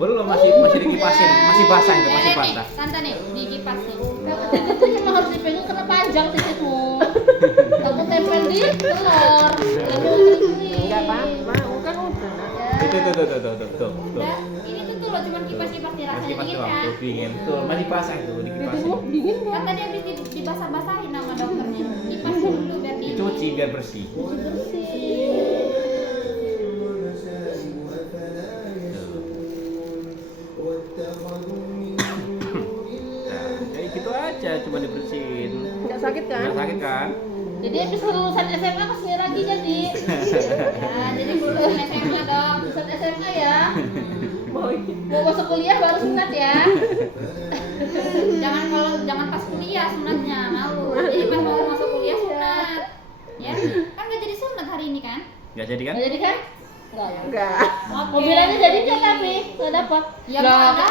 Belum, masih dikipasin, masih basah itu, masih basah. Tante nih, dikipasin. Titik itu cuma harus dipegang karena panjang titikmu. Kamu tempel di telur. Enggak apa-apa, kan udah. Itu tuh. Udah, ini tuh loh cuma kipas-kipas Masih dirasanya kipas dingin doang, kan. tuh dingin. Tuh, masih basah itu, dikipasin. Dingin Kan tadi habis dibasah-basahin sama dokternya. Kipas dulu biar dingin. Dicuci biar bersih. Nah, jadi gitu aja, cuma dibersihin. Enggak sakit kan? Nggak sakit kan? Jadi habis lulusan SMA kesini lagi jadi. Nah, jadi lulusan SMA dong. Lulusan SMA ya. Mau masuk kuliah baru sunat ya. Jangan pas kuliah sunatnya, malu. Jadi pas mau masuk kuliah sunat. Ya, kan nggak jadi sunat hari ini kan? Nggak jadi kan? Nggak jadi kan? Enggak. Mobilannya jadi nggak tapi nggak dapat. Ya nggak ada.